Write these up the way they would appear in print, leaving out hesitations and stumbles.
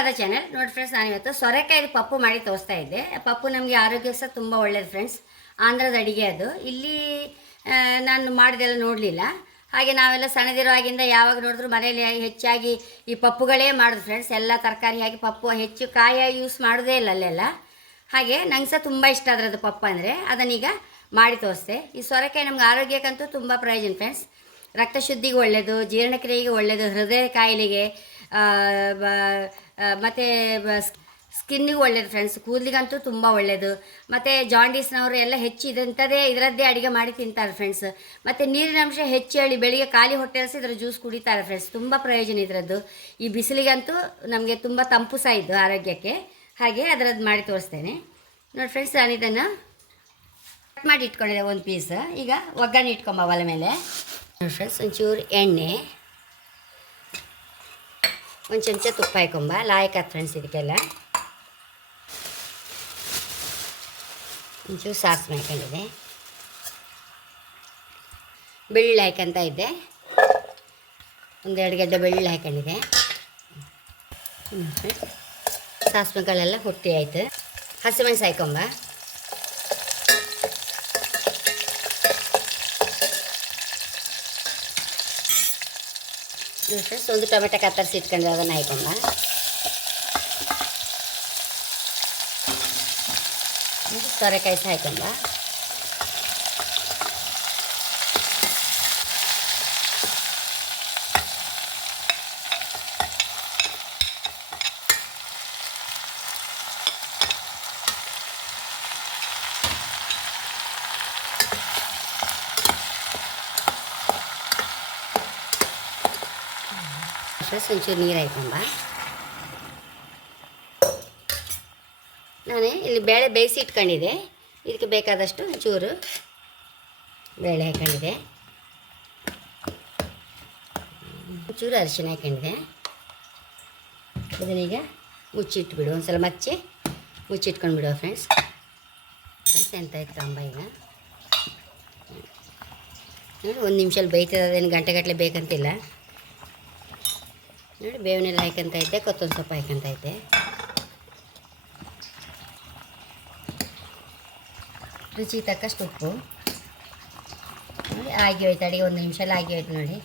Radha channel ನೋಡಿ friends, ನಾನಿವತ್ತು ಸೊರೆಕಾಯಿ ಪಪ್ಪು ಮಾಡಿ ತೋರಿಸ್ತಾ ಇದ್ದೆ. ಪಪ್ಪು ನಮಗೆ ಆರೋಗ್ಯಕ್ಕೆ ಸಹ ತುಂಬ ಒಳ್ಳೇದು ಫ್ರೆಂಡ್ಸ್. ಆಂಧ್ರದ ಅಡುಗೆ ಅದು. ಇಲ್ಲಿ ನಾನು ಮಾಡಿದೆಲ್ಲ ನೋಡಲಿಲ್ಲ. ಹಾಗೆ ನಾವೆಲ್ಲ ಸಣ್ಣದಿರುವಾಗಿಂದ ಯಾವಾಗ ನೋಡಿದ್ರು ಮನೇಲಿ ಹೆಚ್ಚಾಗಿ ಈ ಪಪ್ಪುಗಳೇ ಮಾಡೋದು ಫ್ರೆಂಡ್ಸ್. ಎಲ್ಲ ತರಕಾರಿ ಹಾಕಿ ಪಪ್ಪು ಹೆಚ್ಚು ಕಾಯಿ ಯೂಸ್ ಮಾಡೋದೇ ಇಲ್ಲ ಅಲ್ಲೆಲ್ಲ. ಹಾಗೆ ನಂಗೆ ಸಹ ತುಂಬ ಇಷ್ಟ ಅದರದ್ದು ಪಪ್ಪು ಅಂದರೆ. ಅದನ್ನೀಗ ಮಾಡಿ ತೋರಿಸ್ದೆ. ಈ ಸೊರೆಕಾಯಿ ನಮ್ಗೆ ಆರೋಗ್ಯಕ್ಕಂತೂ ತುಂಬ ಪ್ರಯೋಜನ ಫ್ರೆಂಡ್ಸ್. ರಕ್ತ ಶುದ್ಧಿಗೆ ಒಳ್ಳೆಯದು, ಜೀರ್ಣಕ್ರಿಯೆಗೆ ಒಳ್ಳೆಯದು, ಹೃದಯ ಕಾಯಿಲೆಗೆ ಮತ್ತು ಸ್ಕಿನ್ನಿಗೂ ಒಳ್ಳೆಯದು ಫ್ರೆಂಡ್ಸ್. ಕೂದಲಿಗಂತೂ ತುಂಬ ಒಳ್ಳೆಯದು. ಮತ್ತು ಜಾಂಡೀಸ್ನವರು ಎಲ್ಲ ಹೆಚ್ಚು ಇದರದ್ದೇ ಅಡುಗೆ ಮಾಡಿ ತಿಂತಾರೆ ಫ್ರೆಂಡ್ಸ್. ಮತ್ತು ನೀರಿನ ಅಂಶ ಹೆಚ್ಚು ಹೇಳಿ ಬೆಳಿಗ್ಗೆ ಖಾಲಿ ಹೊಟ್ಟೆಲ್ಸಿ ಇದರ ಜ್ಯೂಸ್ ಕುಡಿತಾರೆ ಫ್ರೆಂಡ್ಸ್. ತುಂಬ ಪ್ರಯೋಜನ ಇದರದ್ದು. ಈ ಬಿಸಿಲಿಗಂತೂ ನಮಗೆ ತುಂಬ ತಂಪು ಸಹ ಇದ್ದು ಆರೋಗ್ಯಕ್ಕೆ. ಹಾಗೆ ಅದರದ್ದು ಮಾಡಿ ತೋರಿಸ್ತೇನೆ ನೋಡಿ ಫ್ರೆಂಡ್ಸ್. ನಾನು ಇದನ್ನು ಕಟ್ ಮಾಡಿ ಇಟ್ಕೊಂಡಿದ್ದೆ ಒಂದು ಪೀಸ್. ಈಗ ಒಗ್ಗರಣೆ ಇಟ್ಕೊಂಬ ಒಲೆ ಮೇಲೆ ನೋಡಿ ಫ್ರೆಂಡ್ಸ್. ಒಂಚೂರು ಎಣ್ಣೆ, ಒಂದು ಚಮಚ ತುಪ್ಪ ಹಾಕೊಂಬ. ಲಾಯಕಾತ್ ಫ್ರೆಂಡ್ಸ್ ಇದಕ್ಕೆಲ್ಲ. ಒಂಚೂರು ಸಾಸಿವೆ ಹಾಕೊಂಡಿದ್ದೆ, ಬೆಳ್ಳುಳ್ಳಿ ಹಾಕಂತ ಇದ್ದೆ. ಒಂದೆರಡು ಗಡ್ಡೆ ಬೆಳ್ಳುಳ್ಳಿ ಹಾಕೊಂಡಿದ್ದೆ. ಸಾಸಿವೆಗಳೆಲ್ಲ ಹುಟ್ಟಿ ಆಯಿತು. ಹಸಿಮೆಣಸು ಹಾಕೊಂಬ. ಫ್ರೆಂಡ್ಸ್ ಒಂದು ಟೊಮೆಟೊ ಕತ್ತರಿಸಿ ಇಟ್ಕೊಂಡ್ರೆ ಅದನ್ನು ಹಾಕೊಂಬ. ಸೋರೆಕಾಯಿ ಸಹ ಹಾಕೊಂಬ. ಒಂಚೂರು ನೀರು ಹಾಕೊಂಬ. ನಾನು ಇಲ್ಲಿ ಬೇಳೆ ಬೇಯಿಸಿ ಇಟ್ಕೊಂಡಿದ್ದೆ. ಇದಕ್ಕೆ ಬೇಕಾದಷ್ಟು ಒಂಚೂರು ಬೇಳೆ ಹಾಕೊಂಡಿದ್ದೆ, ಒಂಚೂರು ಅರಿಶಿನ ಹಾಕೊಂಡಿದ್ದೆ. ಇದನ್ನೀಗ ಮುಚ್ಚಿಟ್ಬಿಡು, ಒಂದು ಸಲ ಮುಚ್ಚಿಟ್ಕೊಂಡು ಬಿಡುವ ಫ್ರೆಂಡ್ಸ್. ಎಂತ ಆಯ್ತು ಅಂಬ. ಈಗ ನೋಡಿ, ಒಂದು ನಿಮಿಷದಲ್ಲಿ ಬೇಯ್ತದೆ. ಅದೇನು ಗಂಟೆಗಟ್ಟಲೆ ಬೇಕಂತಿಲ್ಲ ನೋಡಿ. ಬೇವನೆಲ್ಲ ಹಾಕಂತ ಇದ್ದೆ, ಕೊತ್ತಂಬರಿ ಸೊಪ್ಪು ಹಾಕಂತ ಇದ್ದೆ. ರುಚಿಗೆ ತಕ್ಕಷ್ಟು ಉಪ್ಪು ನೋಡಿ. ಆಗಿ ಹೋಯ್ತು ಅಡಿಗೆ, ಒಂದು ನಿಮಿಷದಲ್ಲಿ ಆಗಿ ಹೋಯ್ತು ನೋಡಿ.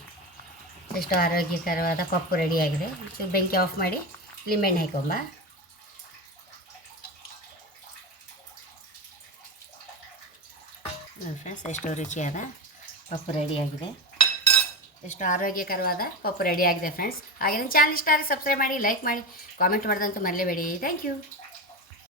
ಎಷ್ಟು ಆರೋಗ್ಯಕರವಾದ ಪಪ್ಪು ರೆಡಿಯಾಗಿದೆ. ಚೂರು ಬೆಂಕಿ ಆಫ್ ಮಾಡಿ ಲಿಂಬೆಹಣ್ಣು ಹಾಕೊಂಬ. ಫ್ರೆಂಡ್ಸ್, ಎಷ್ಟು ರುಚಿಯಾದ ಪಪ್ಪು ರೆಡಿಯಾಗಿದೆ. ಎಷ್ಟು ಆರೋಗ್ಯಕರವಾದ ಪಪ್ಪು ರೆಡಿಯಾಗಿದೆ ಫ್ರೆಂಡ್ಸ್. ಹಾಗೆ ನನ್ನ ಚಾನಲ್ ಇಷ್ಟ ಆದರೆ ಸಬ್ಸ್ಕ್ರೈಬ್ ಮಾಡಿ, ಲೈಕ್ ಮಾಡಿ, ಕಾಮೆಂಟ್ ಮಾಡೋದಂತೂ ಮರಲೇಬೇಡಿ. Thank you.